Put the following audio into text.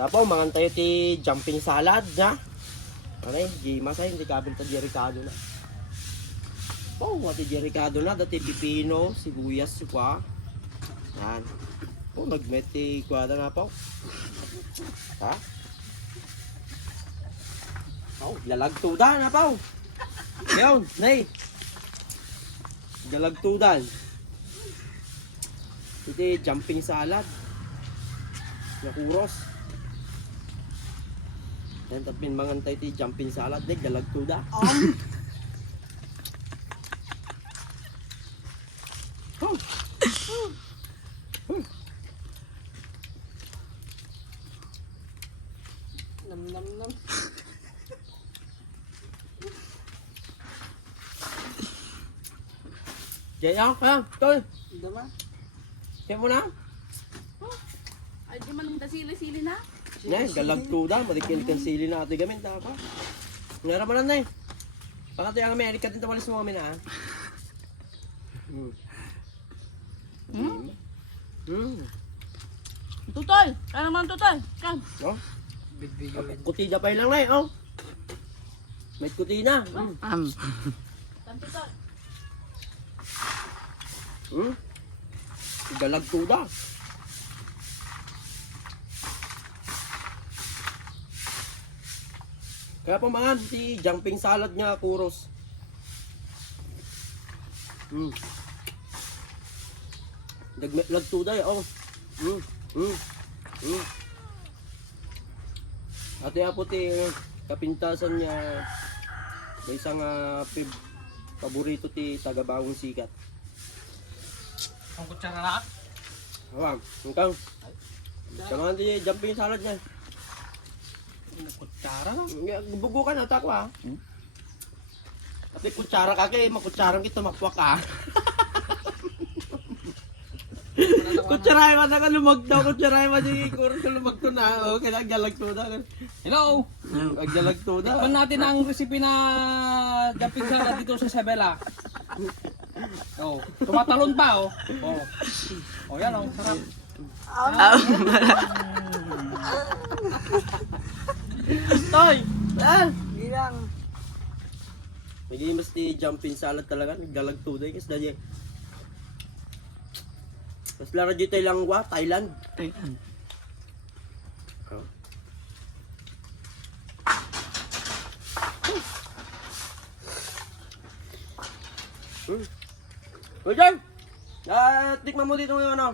Tapos mangan tayo ti jumping salad na. Ano di masay hindi kabil ta jericado na. Oh, wati jericado na dati pipino, sibuyas, sukwa. Yan. Oh, nagmeti kwada na po. Ha? Oh, lalagtudan na po. Yon, nay. Lalagtudan. Ito jumping salad. Nakuros. Yan tapin mangantay ti jumping salad dek dalagtuda. Nam nam nam. Jaya, ha? Toy. Diba? Kaya mo na? Ay, di man kita sili-sili na. Nay, dalagtuda, madikin kan sili na ato gamin ta pa. Ngara man nay. Pakati ang Amerika din tawalis mo kami na. Tutoy! Kaya naman tutoy! Kan! No? Kutida pa lang nay, oh. May kutina. Kan tutoy! Dalagtuda. Kaya pamangan si jumping salad niya kuros. Lagtuda oh. Ate apo ti kapintasan niya may isang paborito ti tagabawang sikat. Ang kutsara lahat. Awang, hanggang. Samahan ti jumping salad niya. Kutsara lang. Bugo ka na tako ha. Ate kutsara ka kay makutsarang kita makwa ka. Kutsaray mo na ka lumagdaw, kutsaray mo di kurso lumagto na. Okay lang galagto na. Hello! Galagto na. Tikman natin ang recipe na jumping salad dito sa Isabela. Oh, tumatalon pa oh. Oh. Oh, yan oh, sarap. Toy! Hindi lang. Hindi mas ti jumping salad talaga, galagto na kasi dahil. Mas lara dito lang wa, Thailand. Oh. Uy, Jan! Tikman mo dito yung ano.